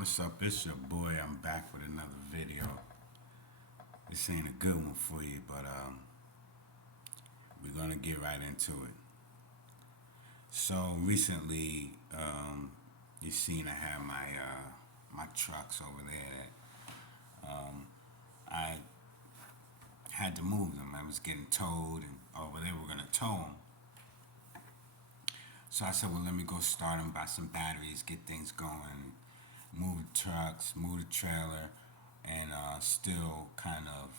What's up? It's your boy. I'm back with another video. This ain't a good one for you, but we're gonna get right into it. So recently, you seen I had my trucks over there that I had to move them. I was getting towed, and they were gonna tow them. So I said, well, let me go start them, buy some batteries, get things going, move the trucks, move the trailer, and still kind of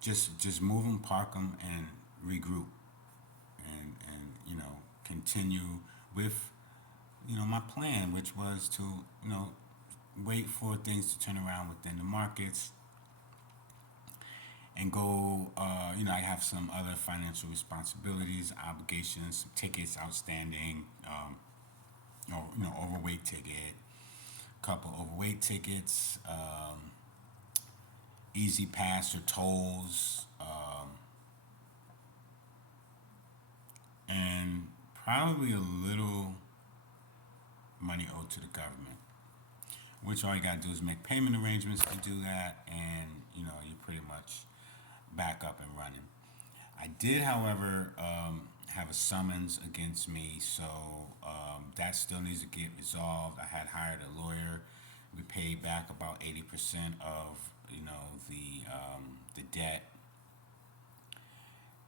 just move them, park them, and regroup, and continue with my plan, which was to wait for things to turn around within the markets and go. I have some other financial responsibilities, obligations, some tickets outstanding. Overweight ticket, couple overweight tickets, easy pass or tolls, and probably a little money owed to the government. Which all you gotta do is make payment arrangements to do that, and you're pretty much back up and running. I did, however, have a summons against me, so that still needs to get resolved. I had hired a lawyer. We paid back about 80% of the debt,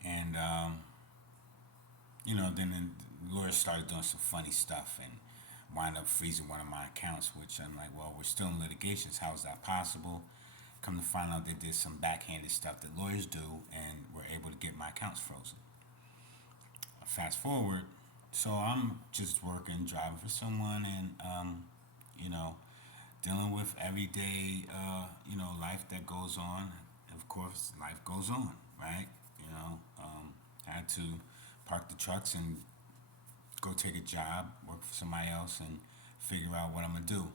and then the lawyer started doing some funny stuff and wind up freezing one of my accounts, which I'm like, well, we're still in litigations. How is that possible? Come to find out, they did some backhanded stuff that lawyers do, and were able to get my accounts frozen. Fast forward, so I'm just working, driving for someone, and you know, dealing with everyday, life that goes on. Of course, life goes on, right? I had to park the trucks and go take a job, work for somebody else, and figure out what I'm gonna do.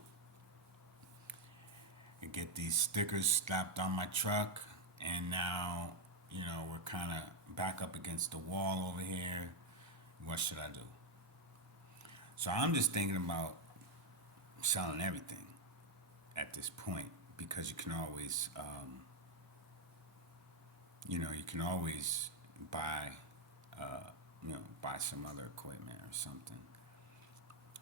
And get these stickers slapped on my truck, and now, we're kind of back up against the wall over here. What should I do? So I'm just thinking about selling everything at this point, because you can always buy, buy some other equipment or something.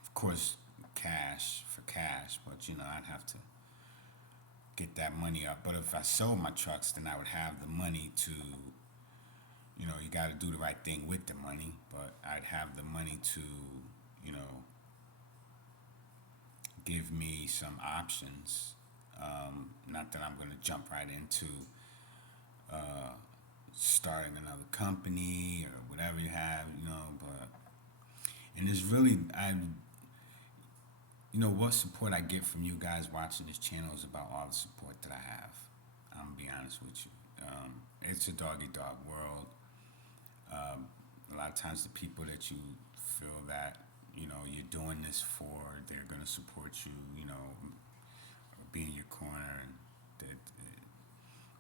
Of course, cash for cash, but I'd have to get that money up. But if I sold my trucks, then I would have the money to, you got to do the right thing with the money, but I'd have the money to, you know, give me some options. Not that I'm going to jump right into starting another company or whatever you have, but, and it's really, what support I get from you guys watching this channel is about all the support that I have. I'm gonna be honest with you. It's a doggy dog world. A lot of times, the people that you feel that you're doing this for, they're gonna support you. Or be in your corner, and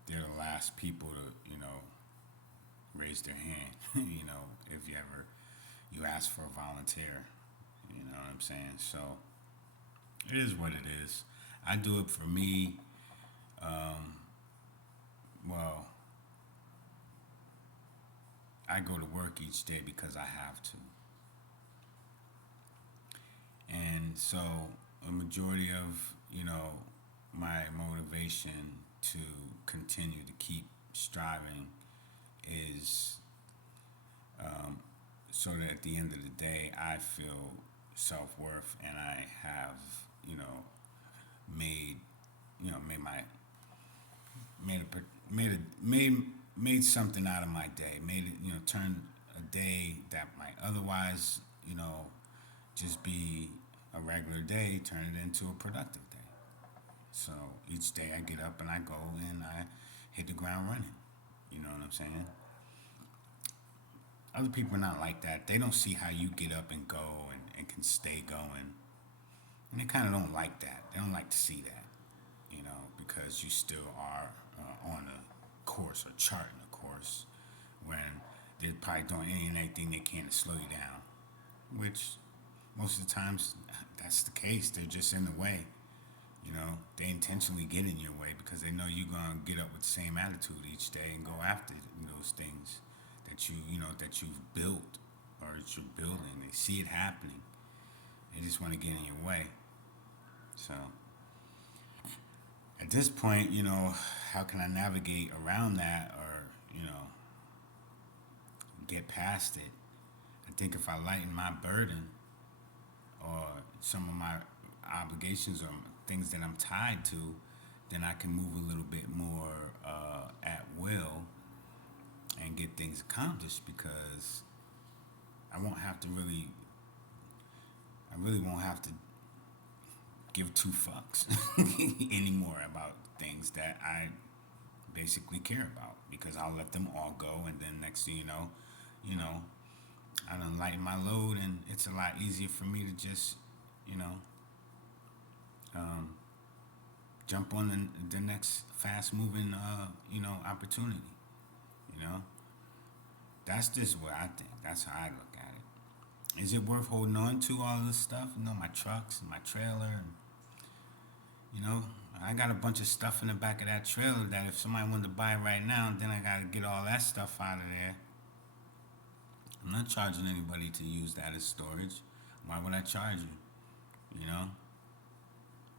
they're the last people to raise their hand. If you ask for a volunteer. You know what I'm saying? So it is what it is. I do it for me. Well, I go to work each day because I have to. And so a majority of, my motivation to continue to keep striving is so that at the end of the day I feel self-worth, and I have, you know, made, made my made something out of my day. Made it, turned a day that might otherwise, just be a regular day, turn it into a productive day. So each day I get up and I go and I hit the ground running. You know what I'm saying? Other people are not like that. They don't see how you get up and go, and can stay going. And they kind of don't like that. They don't like to see that, because you still are on a course or charting a course when they're probably doing any and everything they can to slow you down, which most of the times that's the case. They're just in the way. You know, they intentionally get in your way because they know you're gonna get up with the same attitude each day and go after those things that that you've built or that you're building. They see it happening. They just want to get in your way. So at this point, how can I navigate around that or get past it? I think if I lighten my burden or some of my obligations or things that I'm tied to, then I can move a little bit more at will and get things accomplished because I won't have to really, I really won't have to give two fucks anymore about things that I basically care about because I'll let them all go and then next thing you know, I done lighten my load and it's a lot easier for me to just, you know, um, jump on the next fast moving, opportunity. You know, that's just what I think. That's how I look at it. Is it worth holding on to all of this stuff? My trucks and my trailer. And, I got a bunch of stuff in the back of that trailer that if somebody wanted to buy it right now, then I got to get all that stuff out of there. I'm not charging anybody to use that as storage. Why would I charge you? You know?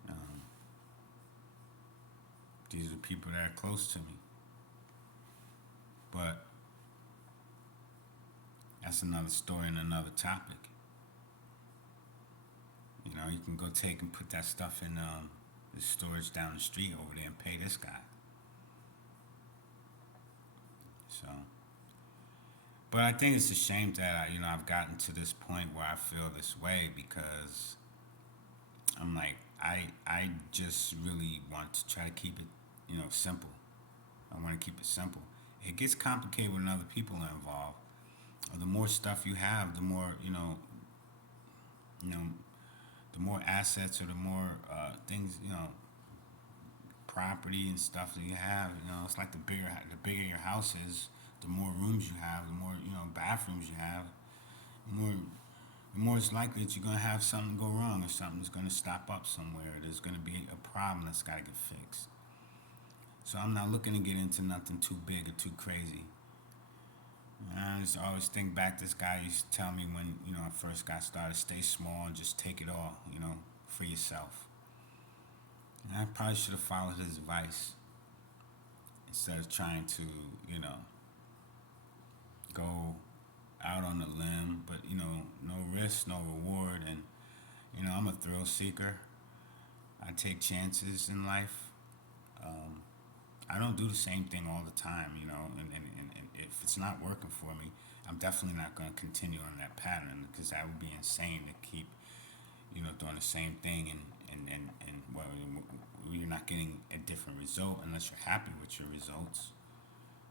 Um, these are people that are close to me. But that's another story and another topic. You can go take and put that stuff in the storage down the street over there and pay this guy. So, but I think it's a shame that I've gotten to this point where I feel this way because I'm like I just really want to try to keep it simple. I want to keep it simple. It gets complicated when other people are involved. The more stuff you have, the more you know, the more assets or the more things, property and stuff that you have. It's like the bigger your house is, the more rooms you have, the more bathrooms you have, the more it's likely that you're gonna have something go wrong or something's gonna stop up somewhere. There's gonna be a problem that's gotta get fixed. So I'm not looking to get into nothing too big or too crazy. I just always think back. This guy used to tell me when I first got started, stay small and just take it all, for yourself. And I probably should have followed his advice instead of trying to, go out on a limb. But no risk, no reward, and I'm a thrill seeker. I take chances in life. Um, I don't do the same thing all the time, and if it's not working for me, I'm definitely not going to continue on that pattern because that would be insane to keep, doing the same thing and well, you're not getting a different result unless you're happy with your results.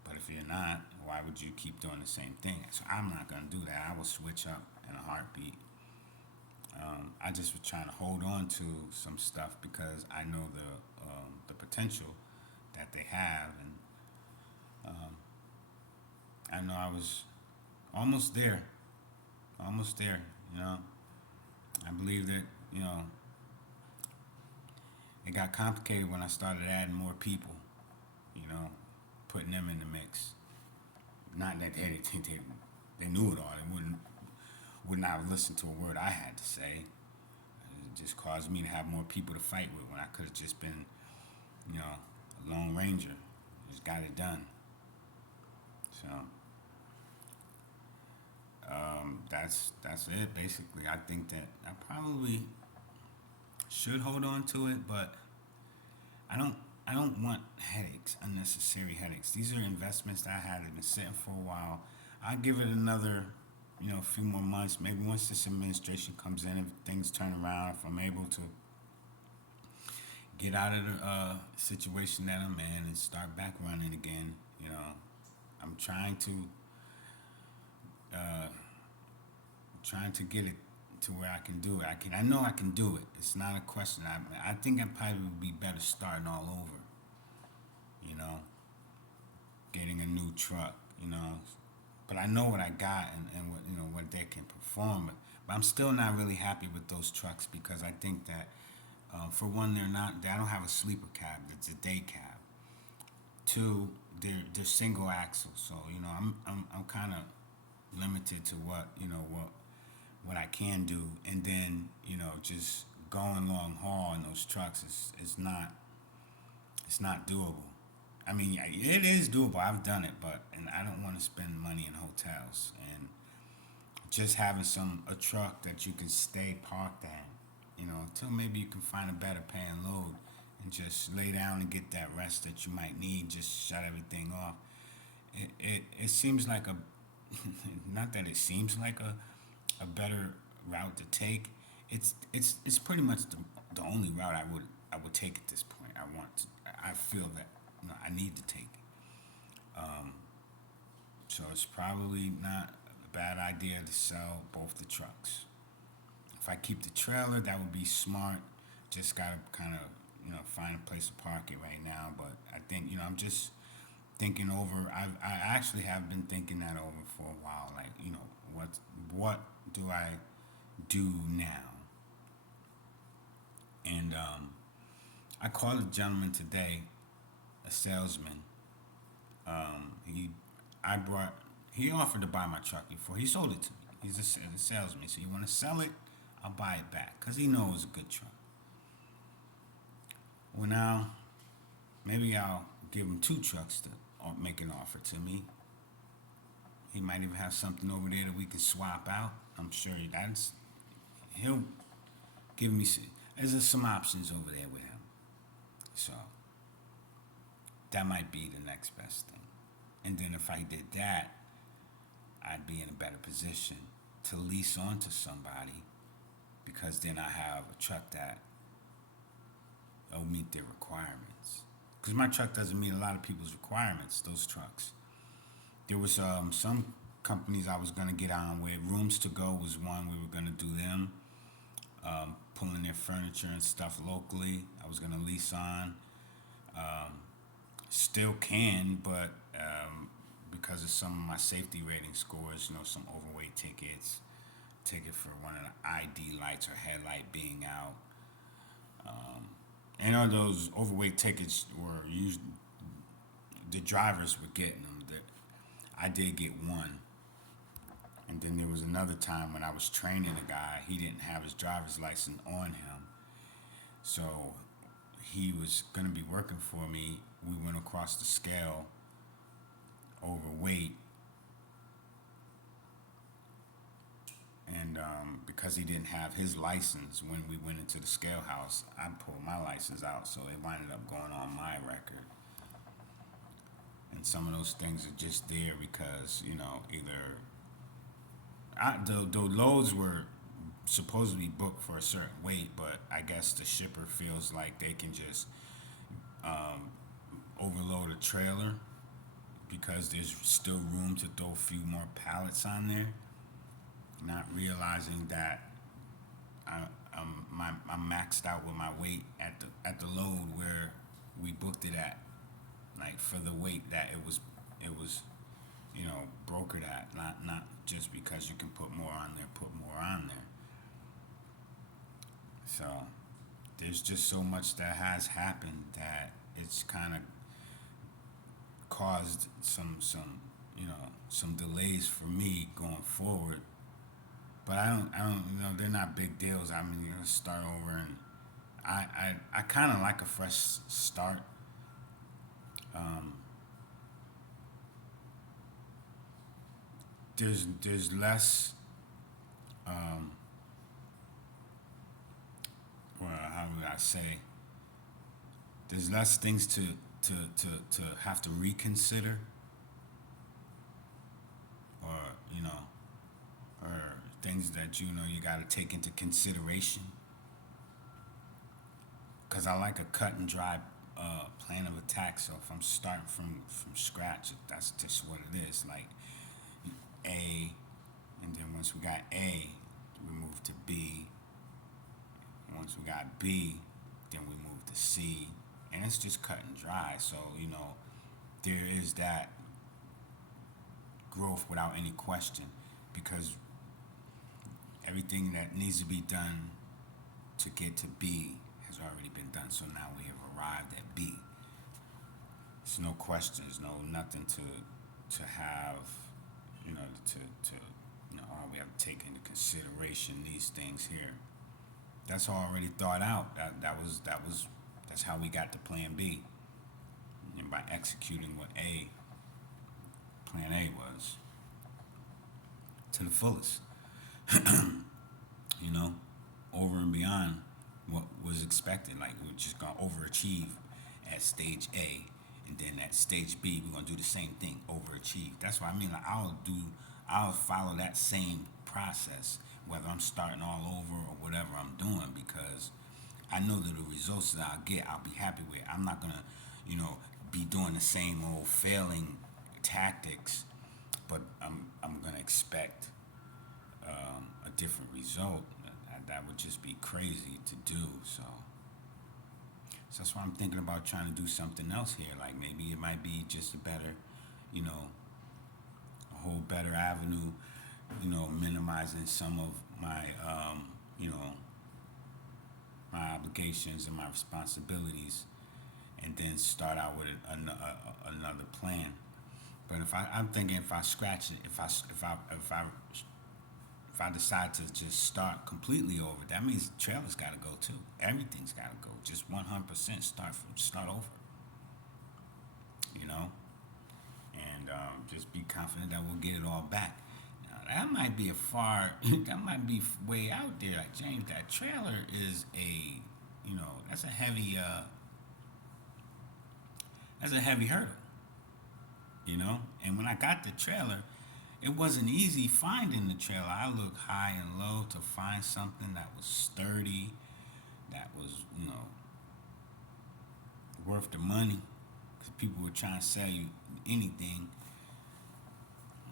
But if you're not, why would you keep doing the same thing? So I'm not going to do that. I will switch up in a heartbeat. I just was trying to hold on to some stuff because I know the potential that they have, and I know I was almost there, almost there. I believe that it got complicated when I started adding more people. Putting them in the mix. Not that they knew it all. They would not have listened to a word I had to say. It just caused me to have more people to fight with when I could have just been, a lone ranger. Just got it done. So that's it basically. I think that I probably should hold on to it, but I don't want headaches, unnecessary headaches. These are investments that I had been sitting for a while. I'll give it another, a few more months. Maybe once this administration comes in, if things turn around, if I'm able to get out of the situation that I'm in and start back running again, I'm uh, trying to get it to where I can do it. I know I can do it. It's not a question. I think I probably would be better starting all over. You know, getting a new truck. But I know what I got and what what they can perform. But I'm still not really happy with those trucks because I think that, for one, they don't have a sleeper cab. It's a day cab. Two, they're single axle. So I'm kind of limited to what I can do, and then just going long haul in those trucks is not it's not doable. I mean, it is doable. I've done it, but and I don't want to spend money in hotels and just having a truck that you can stay parked at, until maybe you can find a better paying load and just lay down and get that rest that you might need. Just shut everything off. It seems like a not that it seems like a better route to take. It's pretty much the only route I would take at this point. I feel that I need to take. So it's probably not a bad idea to sell both the trucks. If I keep the trailer, that would be smart. Just gotta kind of find a place to park it right now. But I think I'm just thinking over. I actually have been thinking that over for a while. Like what do I do now? And I called a gentleman today, a salesman. He I brought he offered to buy my truck before he sold it to me. He's a salesman. So you want to sell it? I'll buy it back because he knows it's a good truck. Well, now maybe I'll give him two trucks to make an offer to me. He might even have something over there that we can swap out. I'm sure he'll give me. There's some options over there with him. So that might be the next best thing. And then if I did that, I'd be in a better position to lease on to somebody because then I have a truck that will meet their requirements. Because my truck doesn't meet a lot of people's requirements, those trucks. There was some companies I was going to get on with. Rooms to Go was one. We were going to do them, pulling their furniture and stuff locally. I was going to lease on. Still can, but because of some of my safety rating scores, some overweight tickets, ticket for one of the ID lights or headlight being out. And all those overweight tickets were used, the drivers were getting them. I did get one. And then there was another time when I was training a guy, he didn't have his driver's license on him. So he was going to be working for me. We went across the scale overweight. And because he didn't have his license when we went into the scale house, I pulled my license out. So it winded up going on my record. And some of those things are just there because, either the loads were supposed to be booked for a certain weight, but I guess the shipper feels like they can just overload a trailer because there's still room to throw a few more pallets on there, not realizing that I'm maxed out with my weight at the load where we booked it at, like for the weight that it was brokered at, not just because you can put more on there, put more on there. So there's just so much that has happened that it's kind of caused some delays for me going forward. But I don't, they're not big deals. I mean, start over, and I kind of like a fresh start. Um, there's less, well, how would I say? There's less things to have to reconsider, or or things that you got to take into consideration. Because I like a cut and dry plan of attack. So if I'm starting from scratch, that's just what it is. Like A, and then once we got A, we move to B. Once we got B, then we move to C, and it's just cut and dry. So there is that growth without any question, because Everything that needs to be done to get to B has already been done. So now we have arrived at B. There's no questions, no nothing to have, to oh, we have to take into consideration these things here. That's already thought out. That's how we got to Plan B, and by executing what Plan A was to the fullest. you know, Over and beyond what was expected. Like we're just gonna overachieve at stage A, and then at stage B we're gonna do the same thing, overachieve. That's what I mean. Like I'll follow that same process, whether I'm starting all over or whatever I'm doing, because I know that the results that I'll get, I'll be happy with. I'm not gonna, be doing the same old failing tactics, but I'm gonna expect a different result. That would just be crazy to do. So that's why I'm thinking about trying to do something else here. Like maybe it might be just a better, a whole better avenue. Minimizing some of my, my obligations and my responsibilities, and then start out with another plan. But I'm thinking, if I scratch it, if I decide to just start completely over, that means the trailer's got to go too. Everything's got to go. Just 100% start over. You know, and just be confident that we'll get it all back. Now, that might be that might be way out there. Like James, that trailer is that's a heavy, hurdle. And when I got the trailer, it wasn't easy finding the trailer. I looked high and low to find something that was sturdy, that was, worth the money. Because people were trying to sell you anything.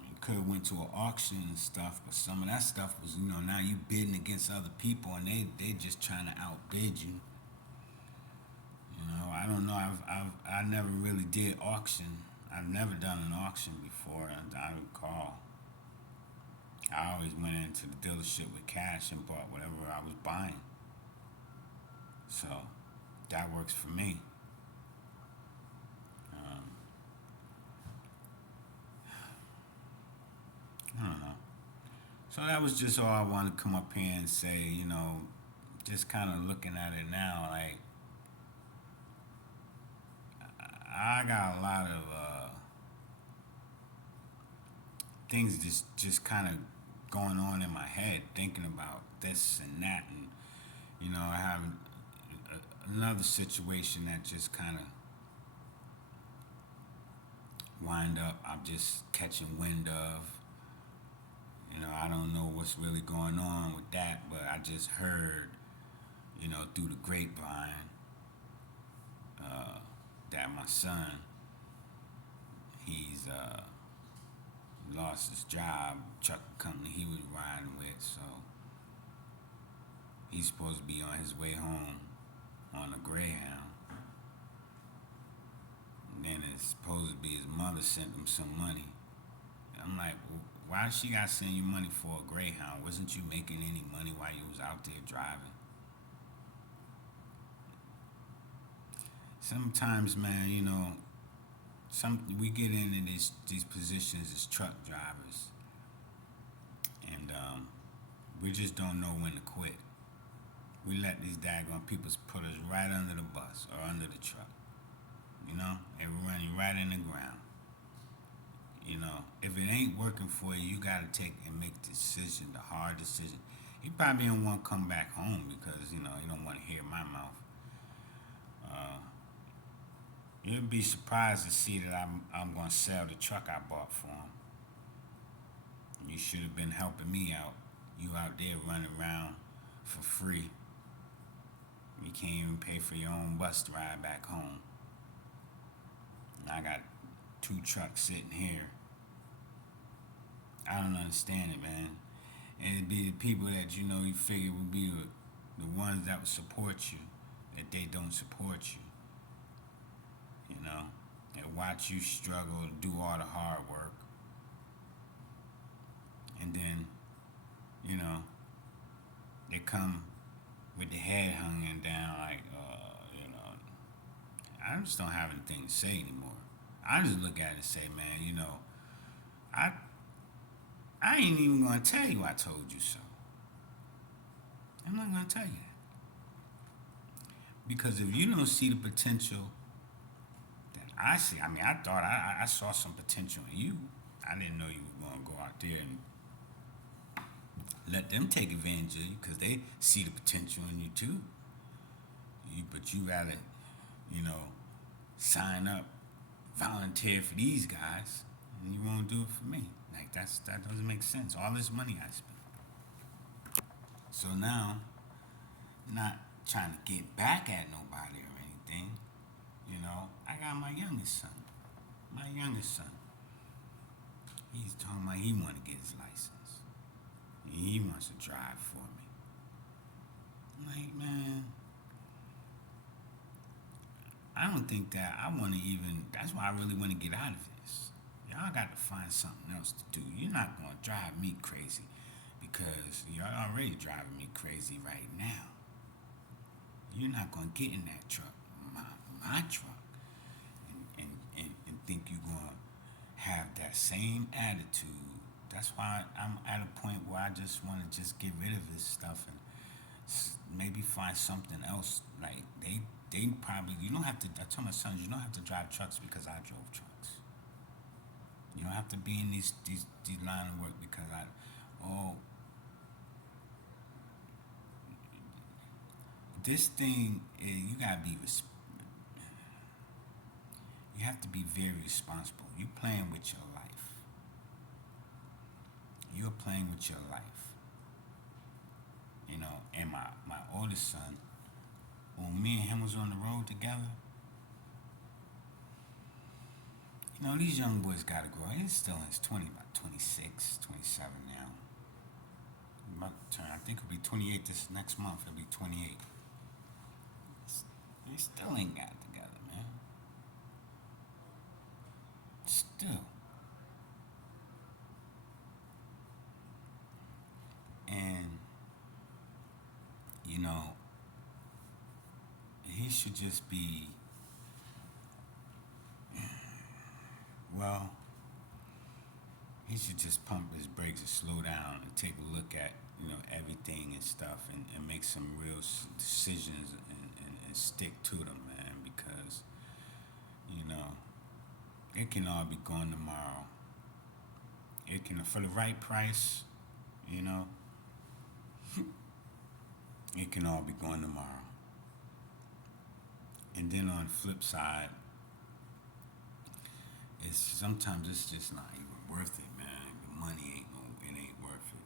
You could have went to an auction and stuff, but some of that stuff was, now you bidding against other people, and they just trying to outbid you. I don't know. I never really did auction. I've never done an auction before, and I recall. I always went into the dealership with cash and bought whatever I was buying. So that works for me. I don't know. So that was just all I wanted to come up here and say, just kind of looking at it now, like, I got a lot of things just kind of going on in my head, thinking about this and that, and I have another situation that just kind of wind up. I'm just catching wind of. I don't know what's really going on with that, but I just heard, through the grapevine, that my son, he's lost his job, truck company he was riding with, so he's supposed to be on his way home on a Greyhound. And then it's supposed to be his mother sent him some money. I'm like, why she got to send you money for a Greyhound? Wasn't you making any money while you was out there driving? Sometimes, man, we get into these positions as truck drivers, and we just don't know when to quit. We let these daggone people put us right under the bus or under the truck. They run you right in the ground. If it ain't working for you, you gotta take and make the decision, the hard decision. You probably don't want to come back home because you don't want to hear my mouth. You'd be surprised to see that I'm gonna sell the truck I bought for him. You should have been helping me out. You out there running around for free. You can't even pay for your own bus ride back home. And I got 2 trucks sitting here. I don't understand it, man. And it'd be the people that you figure would be the ones that would support you, that they don't support you. And watch you struggle to do all the hard work. And then, They come with the head hanging down, like, I just don't have anything to say anymore. I just look at it and say, man, I I ain't even gonna tell you I told you so. I'm not gonna tell you that because if you don't see the potential that I see, I mean, I thought I saw some potential in you. I didn't know you were gonna go out there and let them take advantage of you because they see the potential in you too. But you rather, you know, sign up, volunteer for these guys, and you won't do it for me. Like that doesn't make sense. All this money I spent. So now, not trying to get back at nobody or anything. I got my youngest son. My youngest son. He's talking about he want to get his license. He wants to drive for me. I'm like, man, I don't think that I want to even. That's why I really want to get out of this. Y'all got to find something else to do. You're not going to drive me crazy because y'all already driving me crazy right now. You're not going to get in that truck, my truck, and think you're going to have that same attitude. That's why I'm at a point where I just want to just get rid of this stuff and maybe find something else. Like they probably, you don't have to. I tell my sons, you don't have to drive trucks because I drove trucks. You don't have to be in these line of work because oh, this thing you gotta be you have to be very responsible. You're playing with your life. You're playing with your life. And my oldest son, when me and him was on the road together, these young boys gotta grow. He's still in his 20, about 26, 27 now. About to turn, I think it'll be 28 this next month. It'll be 28. He still ain't got it together, man. Still. And, he should just be, well, he should just pump his brakes and slow down and take a look at, everything and stuff and make some real decisions and stick to them, man, because, it can all be gone tomorrow. It can, for the right price, it can all be gone tomorrow. And then on the flip side, sometimes it's just not even worth it, man. The money it ain't worth it.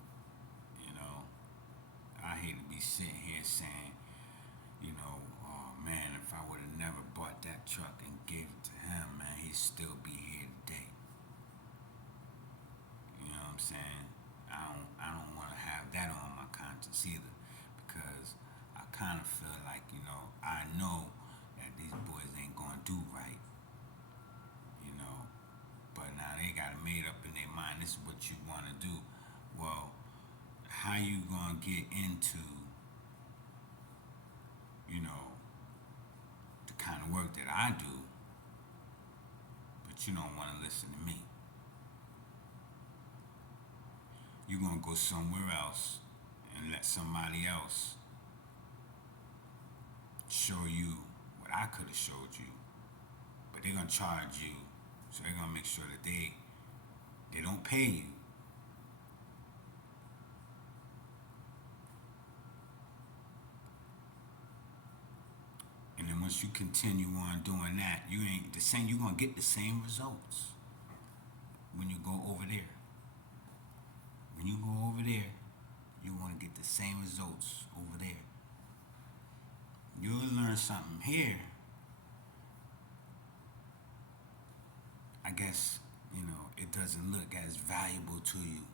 I hate to be sitting here saying, oh man, if I would have never bought that truck and gave it to him, man, he'd still be here today. You know what I'm saying? I don't want to have that on my conscience either, because I kind of feel like, I know that these boys ain't gonna do right. But now they got it made up in their mind. This is what you want to do. Well, how you gonna get into, the kind of work that I do, but you don't want to listen to me? You're gonna go somewhere else and let somebody else show you what I could have showed you, but they're gonna charge you, so they're gonna make sure that they don't pay you. And then once you continue on doing that, you ain't the same. You're gonna get the same results when you go over there. When you go over there, you're gonna get the same results over there. You'll learn something here. I guess, it doesn't look as valuable to you,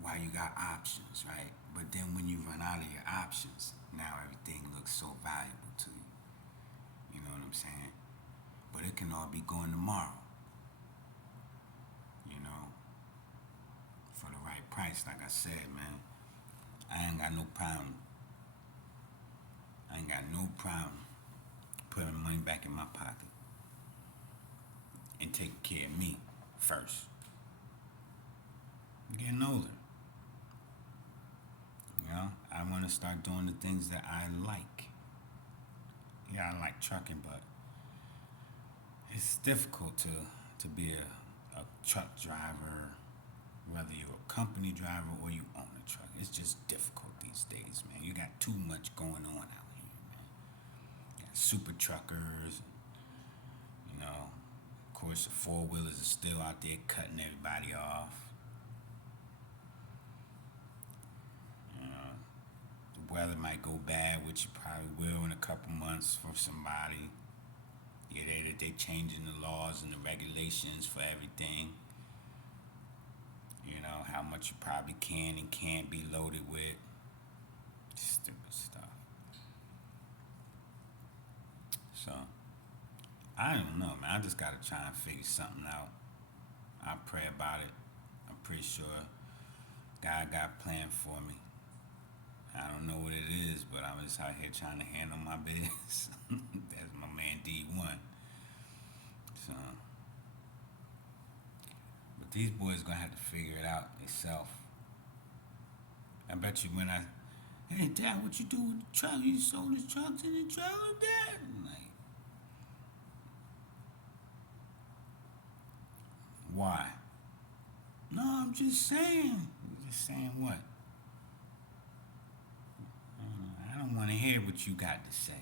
while you got options, right? But then when you run out of your options, now everything looks so valuable to you. You know what I'm saying? But it can all be going tomorrow, for the right price, like I said, man. I ain't got no problem. I ain't got no problem putting money back in my pocket and taking care of me first. I'm getting older. You know, I want to start doing the things that I like. Yeah, I like trucking, but it's difficult to be a truck driver, whether you're a company driver or you own a truck. It's just difficult these days, man. You got too much going on out here, man. You got super truckers, you know. Of course, the four wheelers are still out there cutting everybody off. You know, the weather might go bad, which it probably will in a couple months for somebody. Yeah, they changing the laws and the regulations for everything. You know how much you probably can and can't be loaded with. Stupid stuff. So I don't know, man. I just gotta try and figure something out. I pray about it. I'm pretty sure God got a plan for me. I don't know what it is, but I'm just out here trying to handle my business. That's my man D1. So, but these boys gonna have to figure it out themselves. I bet you when hey Dad, what you do with the truck? You sold the trucks in the trailer, Dad? I'm like, why? No, I'm just saying. Just saying what? I don't want to hear what you got to say.